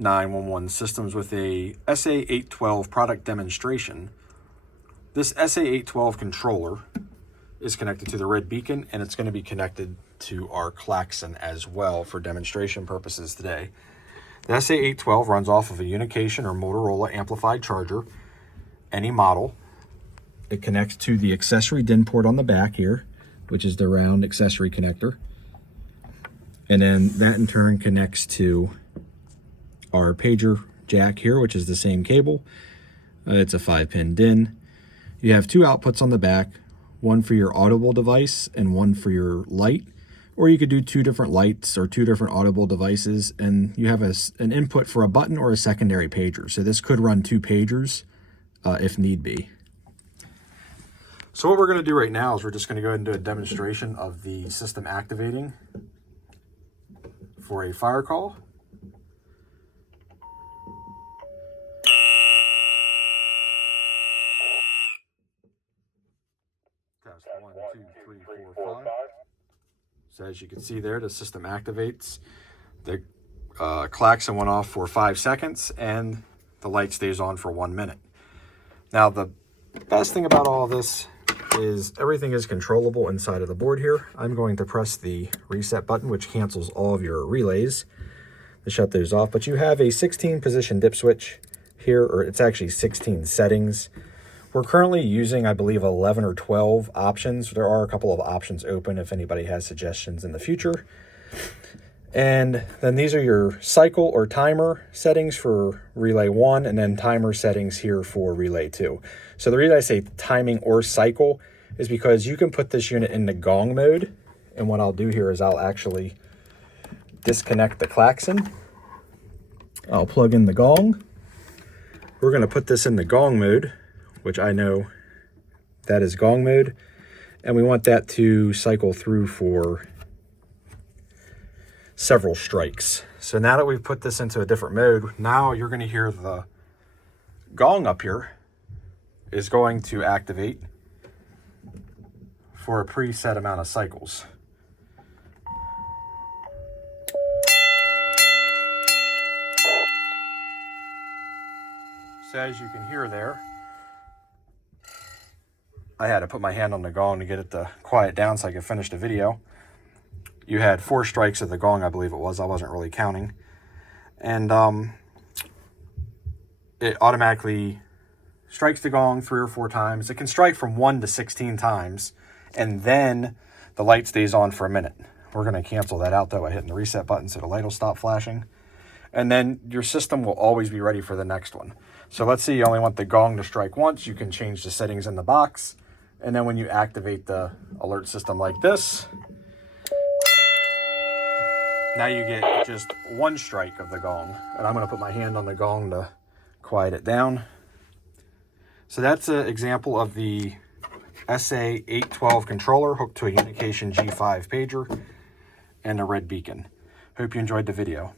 911 systems with a SA812 product demonstration. This SA812 controller is connected to the red beacon, and it's going to be connected to our klaxon as well for demonstration purposes today. The SA812 runs off of a Unication or Motorola amplified charger, any model. It connects to the accessory DIN port on the back here, which is the round accessory connector. And then that in turn connects to our pager jack here, which is the same cable. It's a 5-pin DIN. You have 2 outputs on the back, one for your audible device and one for your light. Or you could do 2 different lights or 2 different audible devices, and you have an input for a button or a secondary pager. So this could run 2 pagers if need be. So what we're going to do right now is we're just going to go ahead and do a demonstration of the system activating for a fire call. Test 1, 2, 3, 4, 5. So as you can see there, the system activates. The klaxon went off for 5 seconds and the light stays on for 1 minute. Now the best thing about all of this is everything is controllable inside of the board here. I'm going to press the reset button, which cancels all of your relays to shut those off. But you have a 16 position dip switch here, or it's actually 16 settings. We're currently using, I believe, 11 or 12 options. There are a couple of options open if anybody has suggestions in the future. And then these are your cycle or timer settings for relay 1, and then timer settings here for relay 2. So the reason I say timing or cycle is because you can put this unit into gong mode. And what I'll do here is I'll actually disconnect the klaxon. I'll plug in the gong. We're going to put this in the gong mode, which I know that is gong mode. And we want that to cycle through for several strikes. So now that we've put this into a different mode, now you're going to hear the gong up here is going to activate for a preset amount of cycles. So as you can hear there, I had to put my hand on the gong to get it to quiet down so I could finish the video. You had 4 strikes of the gong, I believe it was. I wasn't really counting. And it automatically strikes the gong 3 or 4 times. It can strike from 1 to 16 times, and then the light stays on for a minute. We're going to cancel that out, though, by hitting the reset button so the light will stop flashing. And then your system will always be ready for the next one. So let's say you only want the gong to strike once. You can change the settings in the box. And then when you activate the alert system like this, now you get just 1 strike of the gong. And I'm going to put my hand on the gong to quiet it down. So that's an example of the SA812 controller hooked to a Unication G5 pager and a red beacon. Hope you enjoyed the video.